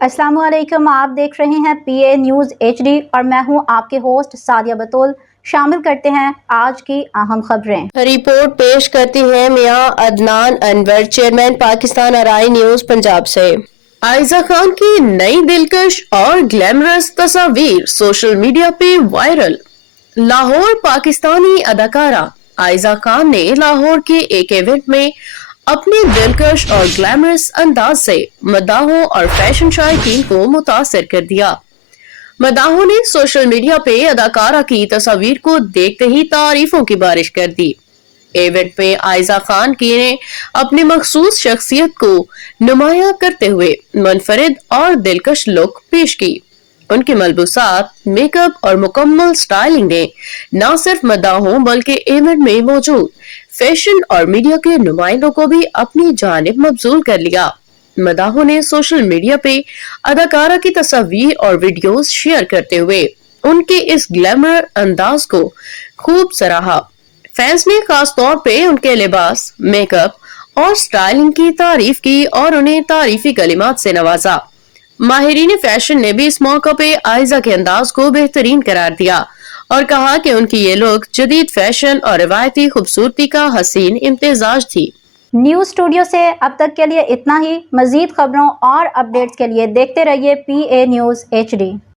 अस्सलाम वालेकुम। आप देख रहे हैं PA न्यूज़ HD और मैं हूं आपके होस्ट सादिया बतूल। शामिल करते हैं आज की अहम खबरें। रिपोर्ट पेश करती है मियां अदनान अनवर, चेयरमैन पाकिस्तान अराई न्यूज पंजाब से। आयजा खान की नई दिलकश और ग्लैमरस तस्वीर सोशल मीडिया पे वायरल। लाहौर पाकिस्तानी अदाकारा आयजा खान ने लाहौर के एक इवेंट में अपने दिलकश और ग्लैमरस अंदाज से मदाहों और फैशन शायकीन को मुतासिर कर दिया। मदाहों ने सोशल मीडिया पे अदाकारा की तस्वीर को देखते ही तारीफों की बारिश कर दी। इवेंट में आयजा खान की ने अपनी मखसूस शख्सियत को नुमाया करते हुए मुनफरिद और दिलकश लुक पेश की। उनके मलबूसात, मेकअप और मुकम्मल स्टाइलिंग ने न सिर्फ मदाहों बल्कि इवेंट में मौजूद फैशन और मीडिया के नुमाइंदों को भी अपनी जानिब मबजूल कर लिया। मदाहों ने सोशल मीडिया पे अदाकारा की तस्वीर और वीडियोस शेयर करते हुए उनके इस ग्लैमर अंदाज को खूब सराहा। फैंस ने खास तौर पे उनके लिबास, मेकअप और स्टाइलिंग की तारीफ की और उन्हें तारीफी कलिमात से नवाजा। माहिरीन फैशन ने भी इस मौके पे आयजा के अंदाज को बेहतरीन करार दिया और कहा कि उनकी ये लुक जदीद फैशन और रिवायती खूबसूरती का हसीन इम्तिजाज थी। न्यूज़ स्टूडियो से अब तक के लिए इतना ही। मजीद खबरों और अपडेट्स के लिए देखते रहिए PA न्यूज़ HD।